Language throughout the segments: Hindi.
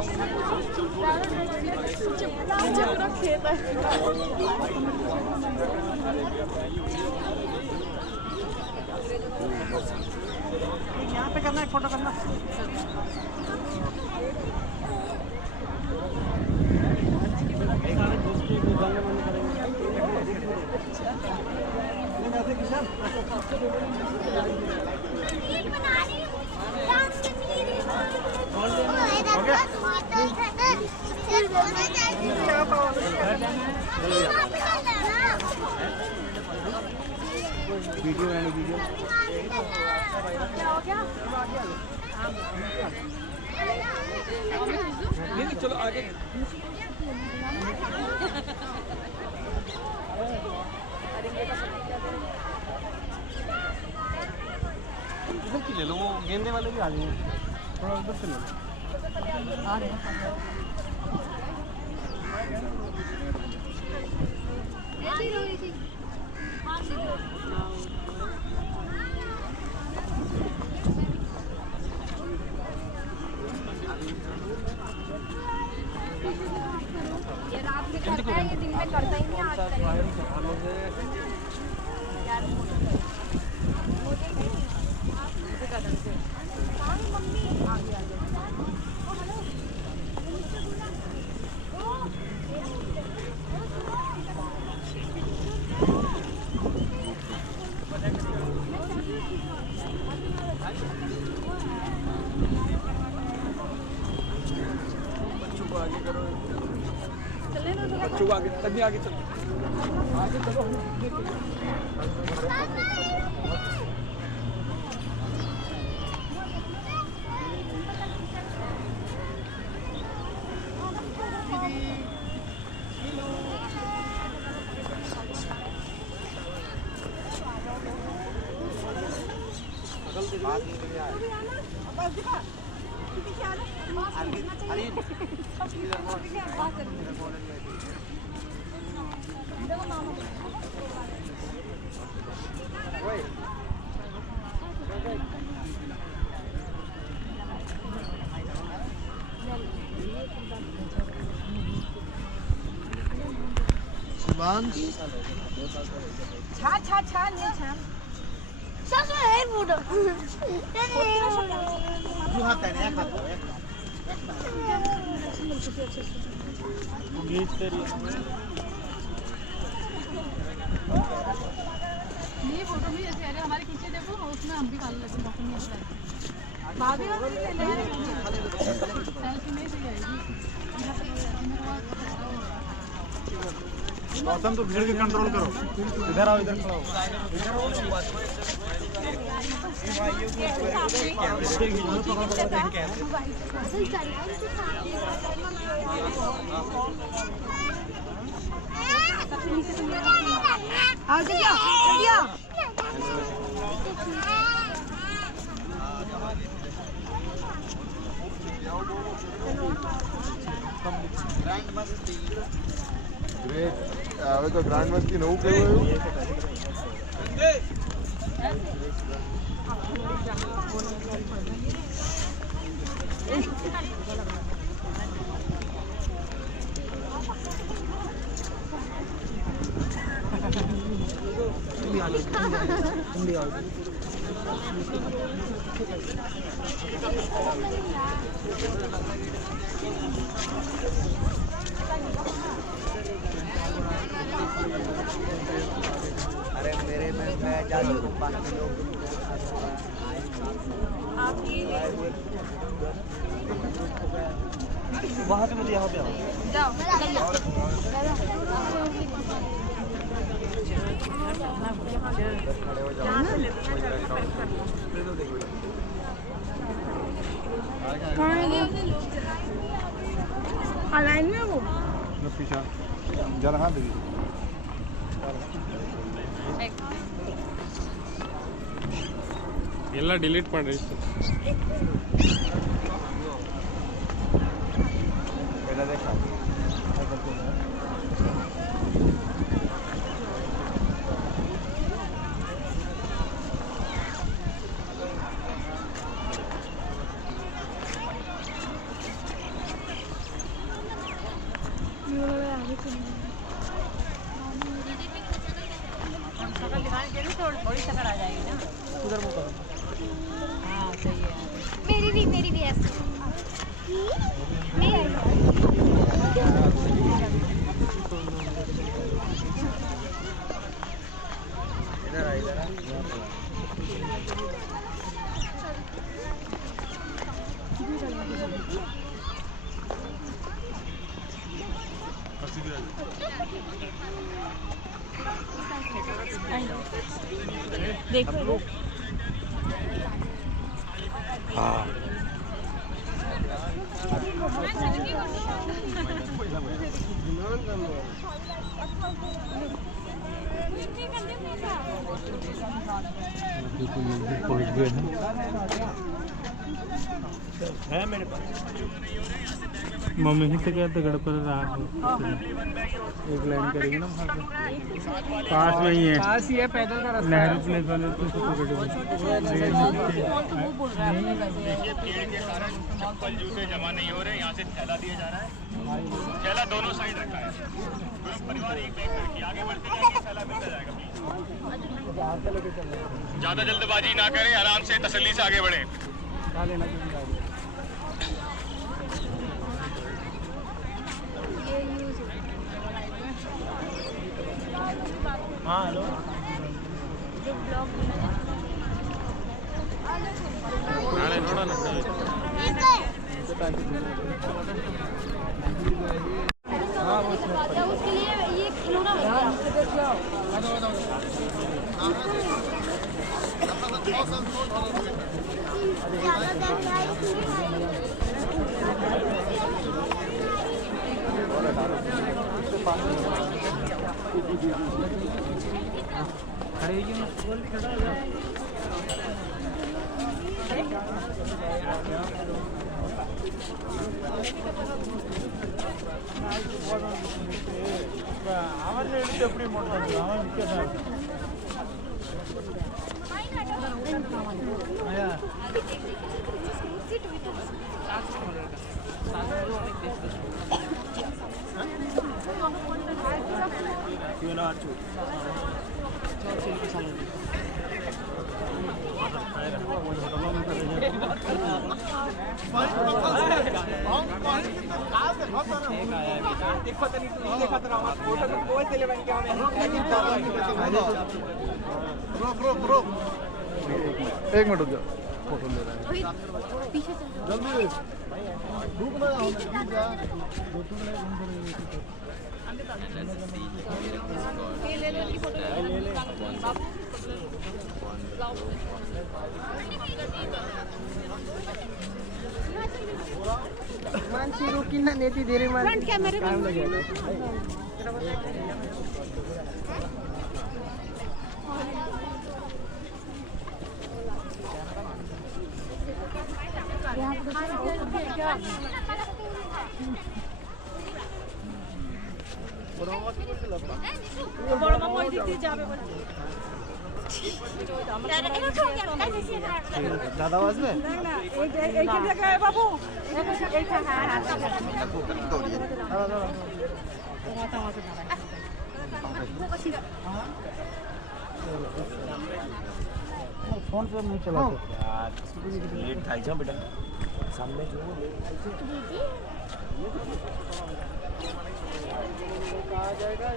यहाँ पे करना है, फोटो करना। वीडियो है वीडियो नहीं चलो आगे इधर की ले लो, वो गेंदे वाले भी आ गए हैं, थोड़ा उधर से ले लो। आ रहे हैं ये रात में करता है, ये दिन में करता ही नहीं। आज मम्मी आ गया बच्चों को आगे तभी आगे चलो, आगे चलो। छा छा छा नहीं छा सब है फोटो जो हाथ है ना हाथ गीत तेरी ये फोटो भी ऐसे अरे हमारे पीछे देखो उसमें हम भी काले लगे फोटो नहीं आता है भाभी और ले ले सेल्फी नहीं सही आएगी मौसम तो भीड़ के कंट्रोल करो, इधर आओ, इधर खड़ा हो। आओ जल्दी आओ ગ્રેટ હવે તો ગ્રાન્ડ મસ્તી નવું કેવું अरे मेरे में मैं जादू को पास में लोग वहाँ पे मुझे यहाँ पे जाओ लाइन में वो पीछा जरा हाथ दीजिए ಎಲ್ಲ ಡಿಲೀಟ್ ಮಾಡ್ರಿ पहले देखा थोड़ी शक्कर आ जाएगी ना। उधर वो करो। हाँ सही है। मेरी भी ऐसी नहीं इधर आ देखो हाँ पहुँच गए हैं मेरे पास। मम्मी ही से कहते गड़ पर रहा है एक लाइन करेगी ना पास में ही है, पास ही है, पैदल का रास्ता। नेहरू प्लेस वाले तो पकड़े वो बोल रहा है अपने चप्पल जूते जमा नहीं हो रहे, यहाँ से थैला दिया जा रहा है। थैला दोनों साइड रखा है, पूरा परिवार एक बैग करके आगे बढ़ते जाएंगे, थैला मिलता जाएगा। ज्यादा जल्दबाजी ना करें, आराम से तसल्ली से आगे बढ़े। हाँ हेलो ನಾಳೆ ನೋಡೋಣ उसके लिए ये खिलौना ಅವನ್ನ ಹಿಡಿದು ಎಪ್ಪಡಿ ಮಾಡ್ತಾರೆ ಅವನ್ रुक एक मिनट रुक जाओ, फोटो ले रहा है। पीछे जल्दी रुक ना जा। मान्छे रोकिन्न यति धेरै फ्रंट कैमरे में বড় মামা ওই দিক দিয়ে যাবে বলে ज्यादा आवाज में এইখান থেকে বাবু फोन पे नहीं चलाते लेट थाई छ बेटा सामने जो आ जाएगा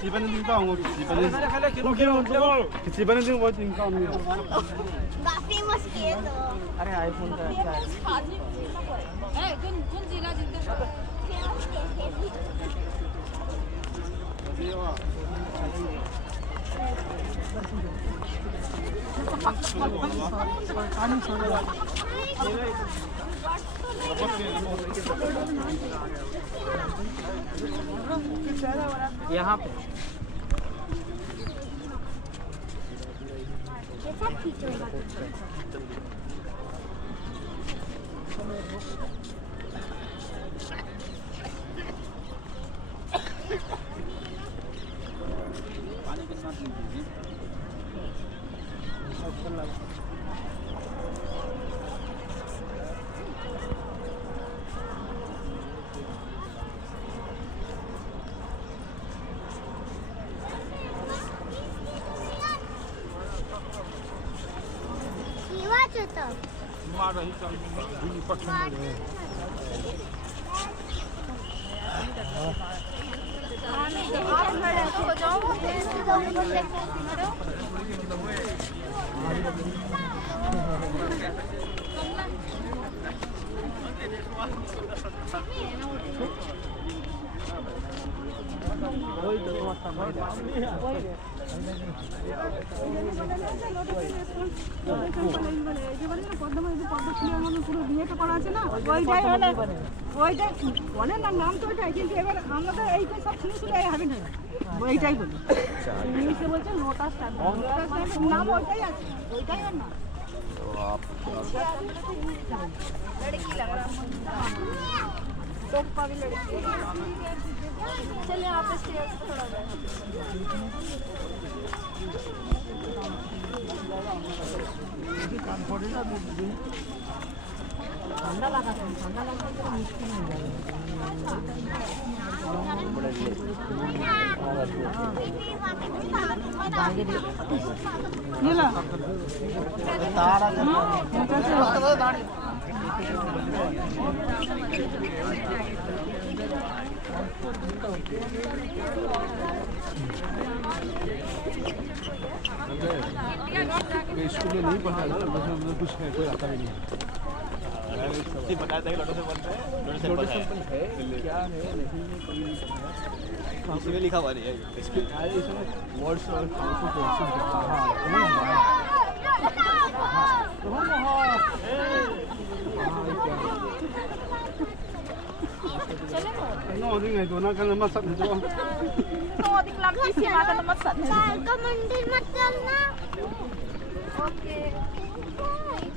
집에는 좀 까온 거 집에는 좀 뭐지 까온 거 काफी मुश्किल है अरे आईफोन का अच्छा है কোন জেলা জিততে यहाँ पे हो जाओ বলে না নাম তো ওইটাই, কিন্তু এবার আমাদের এইটাই সব শুনেছিল এই হাবি না ওইটাই বলি ইংলিশে বলছে লোটাস নাম ওইটাই আছে, ওইটাই ওর নাম। लड़की लग रहा है टोपा भी लड़की। चलिए आप स्टेज थोड़ा ঠান্ডা লাগাচ্ছে, ঠান্ডা লাগলে তো মিষ্টি হয়ে যাবে। स्कूल में नहीं पढ़ा ना, कुछ है, कोई आता भी नहीं। बताया था कि लोटो से बनता है, लोटो सिंपल है, क्या है नहीं है कोई नहीं पता। इसमें लिखा हुआ नहीं है, इसमें वर्ड्स और का मंदिर मत चलना। ओके नहीं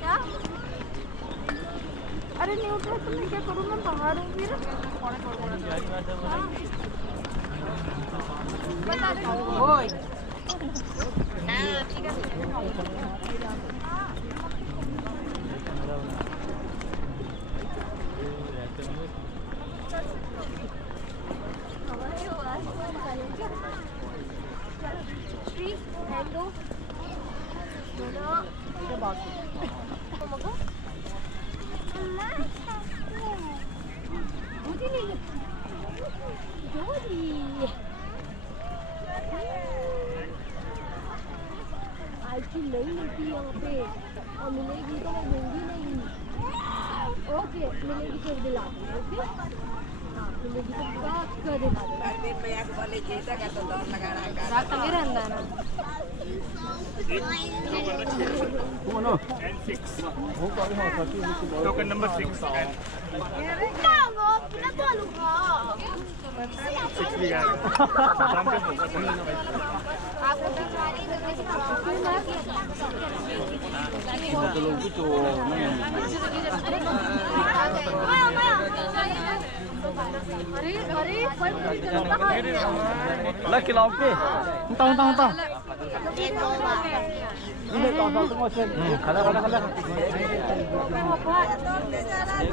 क्या? अरे न्यूट्रल तो मैं क्या करूँ, मैं बाहर हूँ फिर। ওই ठीक है। नहीं मिलती यहाँ पे, और मिलेगी तो मैं दूंगी नहीं। ओके मिलेगी तो दिला दूंगी। ओके हाँ मिलेगी तो पक्का दिला दूंगी। रात लगे रहता है ना। टोकन नंबर 6 अरे अरे ला खिलाओ के उता खाला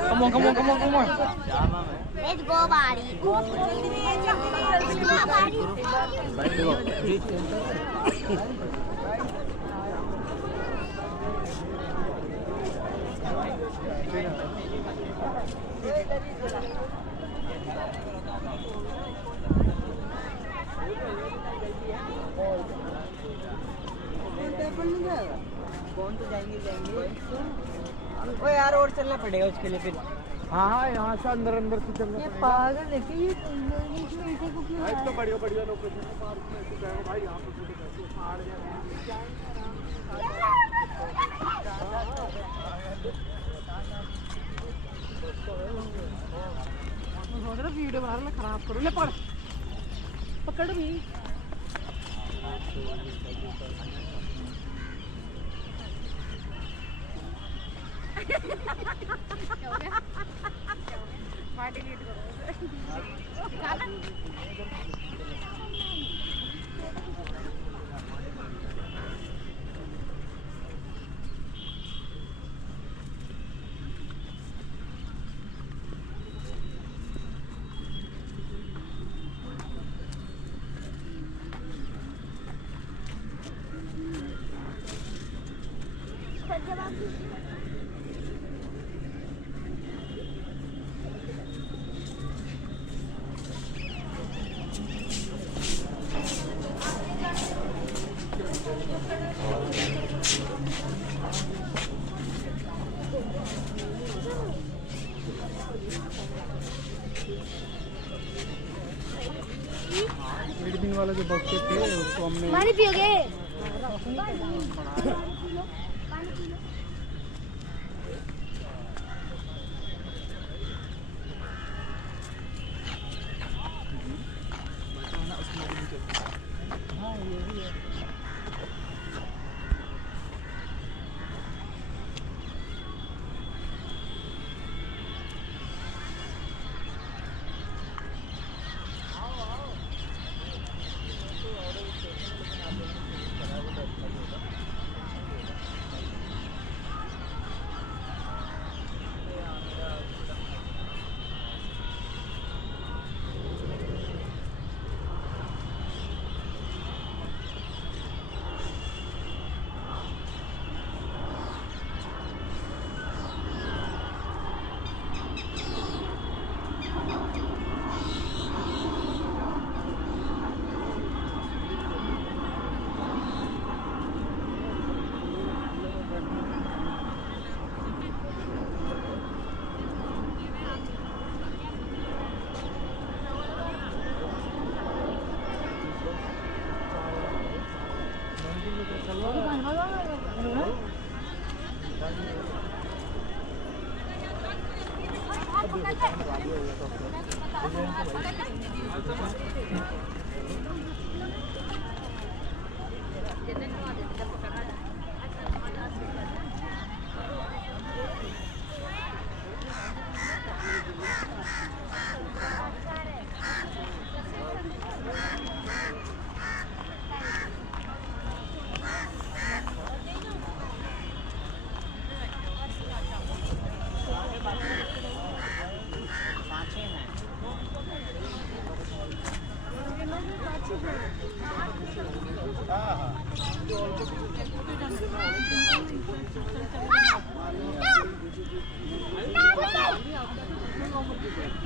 come on Let's go body. Let's go body. कौन तो जाएंगे ओ यार, और चलना पड़ेगा उसके लिए फिर। हाँ यहाँ से अंदर से चलना ये पागल है कि ये इंग्लिश में ऐसे को क्यों है? तो बढ़िया लोकेशन है, पार्क में ऐसे जाएगा भाई, यहाँ पे वीडियो बना रहा, खराब करो ले पकड़ पकड़ भी। एक दिन वाला जो बक्से थे उसको हमने पानी पियोगे?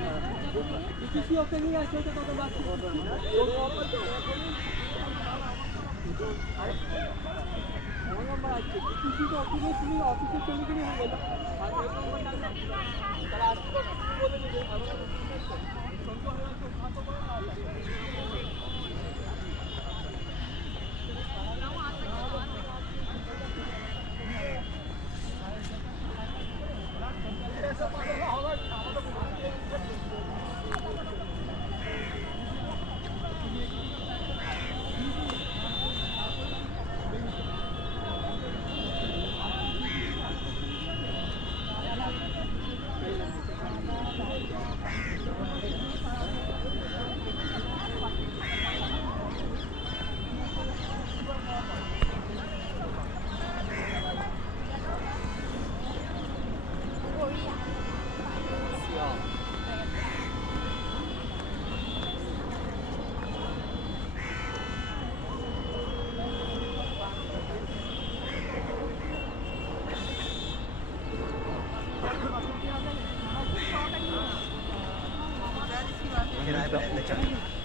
किसी और से नहीं आए थे तो बात किसी को ऑफिस से चले के नहीं किराए पे